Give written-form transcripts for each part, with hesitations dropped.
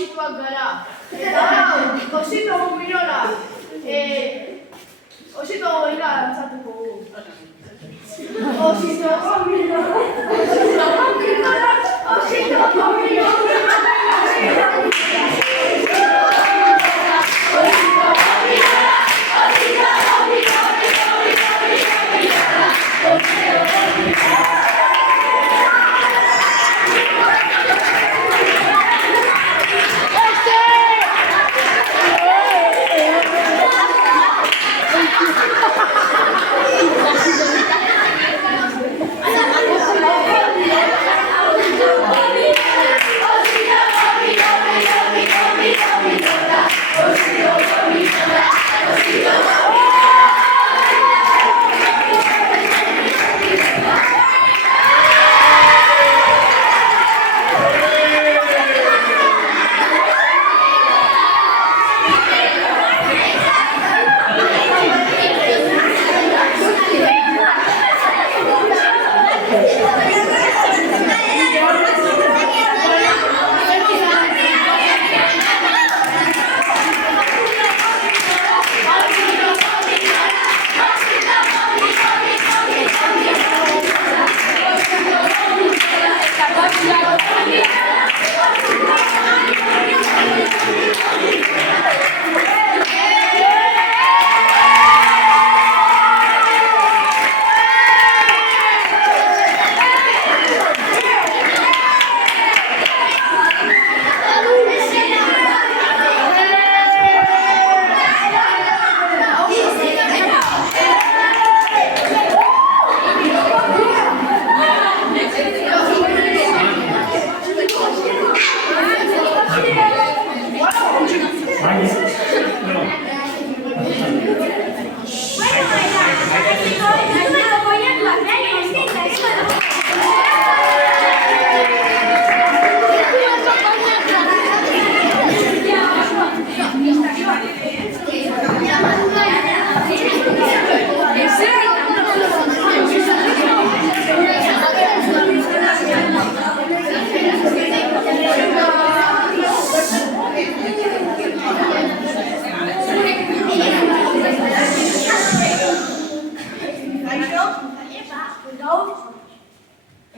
posituak gara. Eta posito gumirola. Osito goila antzatuko gu. Osito gumirola. Osito gumirola.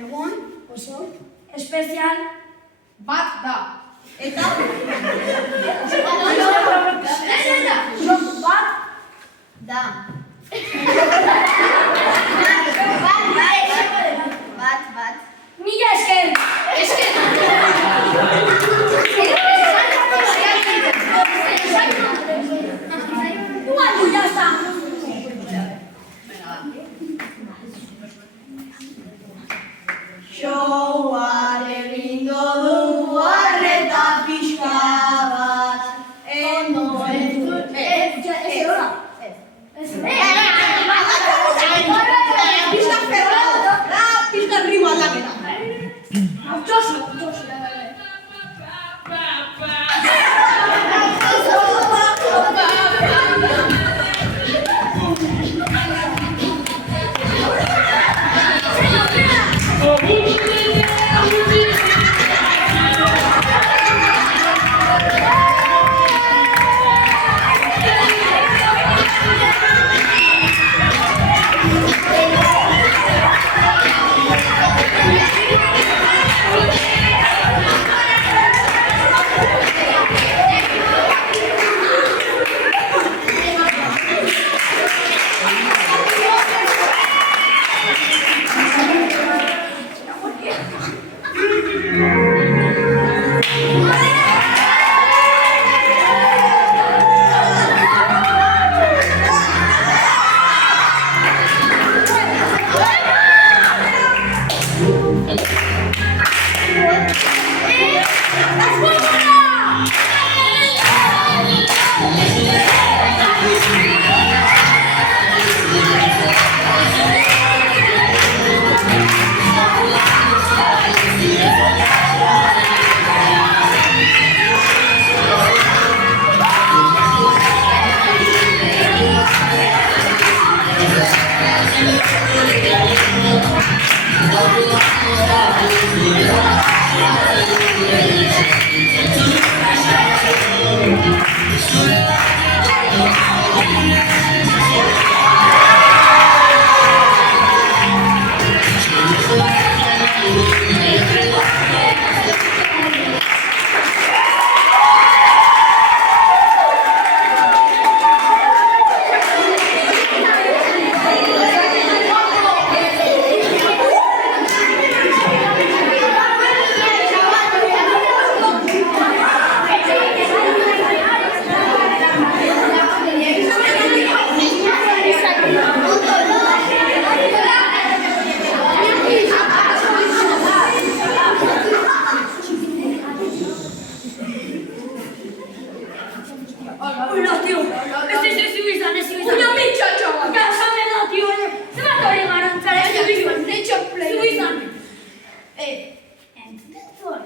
Egun oso espezial bat da. Eta bat da. Bat. Mila esker. Show are lindo dugu arreta pixka bat. Ulla, tío. Ez izan. Una mitxatxo bat. Ja, esan da, tío. Zer hori garantzara, ez izan. Netxo play. Zu izan. Entzuten zuen.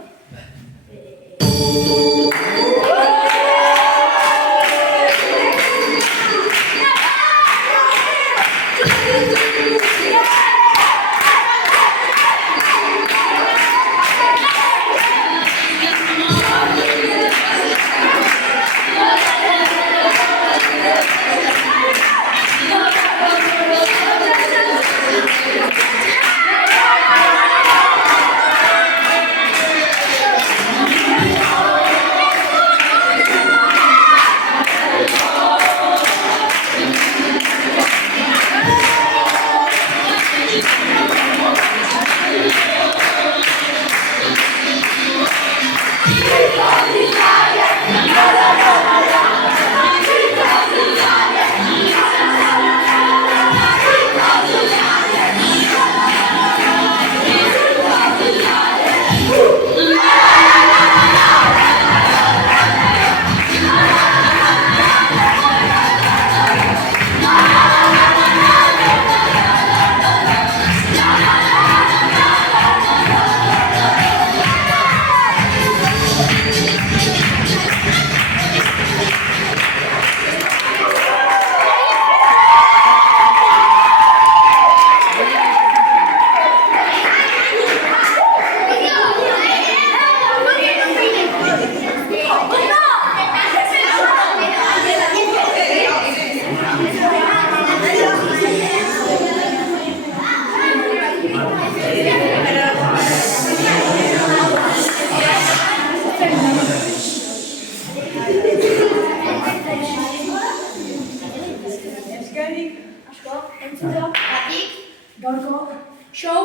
Gaurko show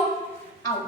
hau.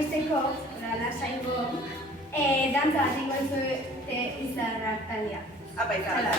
haizteko, lasaigo, dantza bat ingo izute izarrak talia. Apa, izarrak.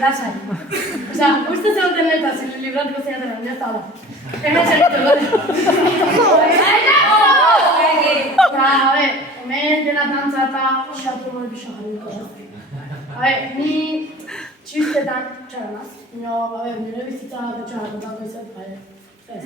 Lasai. Osea, uste zegoten eta zile libratuko zeaten hori, ez da hola. Hemen txerritu, bale? Hemen dena dantza eta xatu hori pixo jarriko. Ni txistetan txaranaz. Nire bizitza txarako dago izan, ez.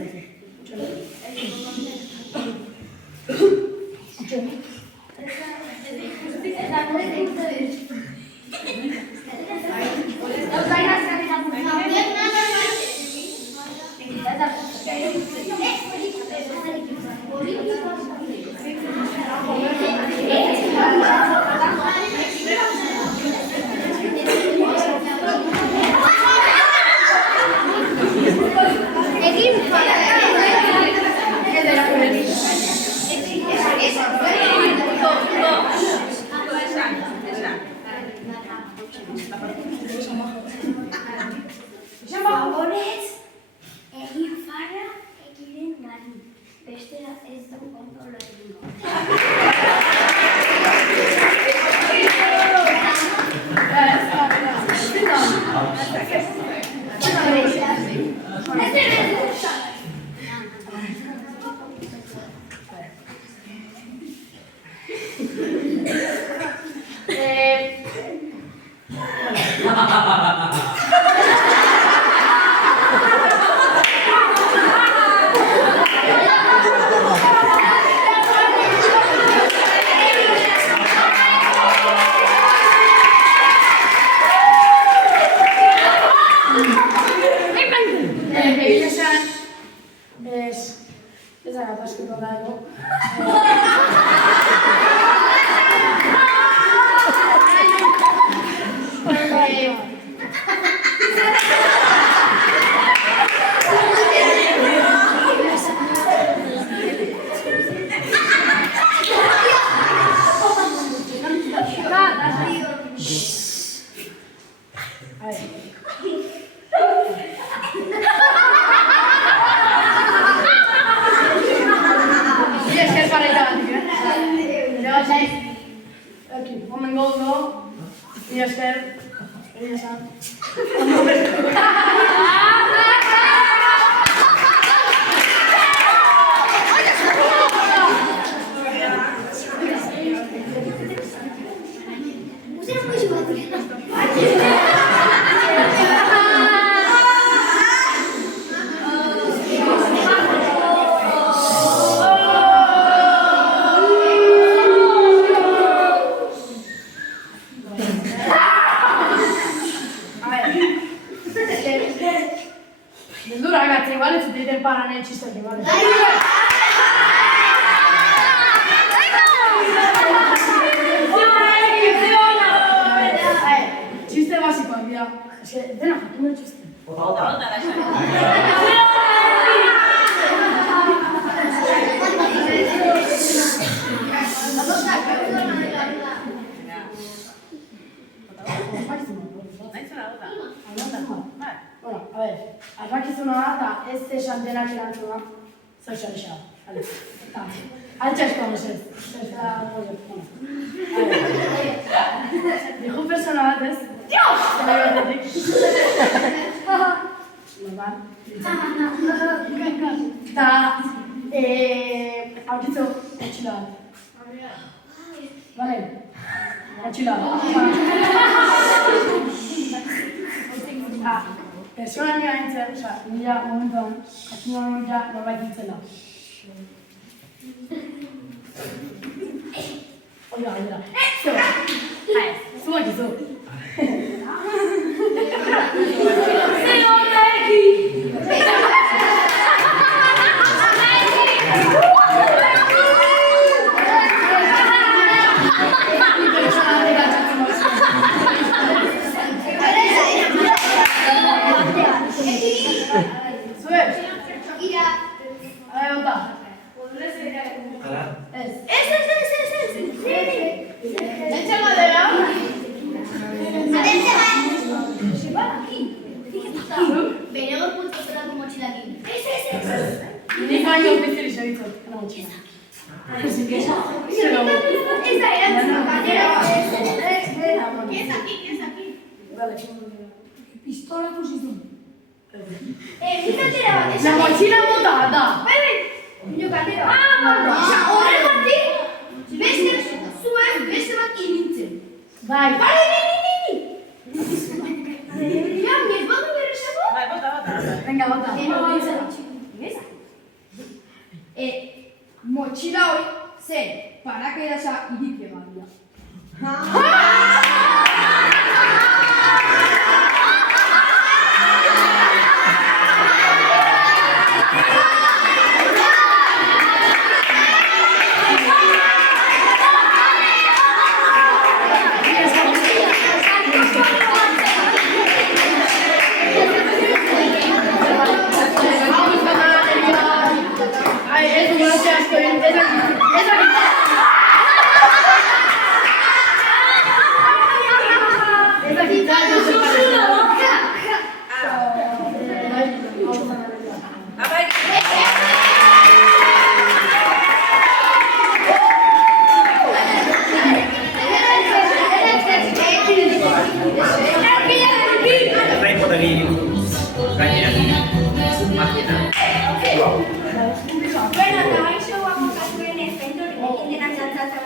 Favorez, egin farra, egiren gari. Bestela ez du ondo lo egingo. Ez da gapaskiko dago. Omen gogo, mila esker, egia esan. Beldura ragazzi, igual ez dite para nel txistoki, vale? Dai! dena jakin dut txusten. Bota. Bueno, a ver, arrakizuna da, eta ez esan denak erantzuna, zer xarxa. Altxa eskoa, mesez. Dijo persona bat ez? Dios! Zela batetik. Normal. Eta, aurkitzu, etxila bat. Vale? Etxila bat. Persona nire haintzen, oza, nire momentuan, jakin momentuan norbait dintzen da. Oida, gainera. Zeba! Zuak izu! Zeo da eki! Zuek! Ira. Oda! Ez. Etxe madera? Bere gorputz osorako motxilakin. Nik baino biziri segitzot, gana motxila. Ez da erantzuna, gainera. Kezaki. Pistola kusizun. Gizatera bat, La mochila mota da. Bino galdera. Horregatik, beste zuek beste bat inintzen. Bai. Ni. Ja, mi badu berresago? Venga, bota. Mochila hori zen paracaidasa irikegarria. Ai, ez du grazia asko egin, ez Bueno, eta baixo guapo kasuren ez, pentorik, ekin dena txantzatzen.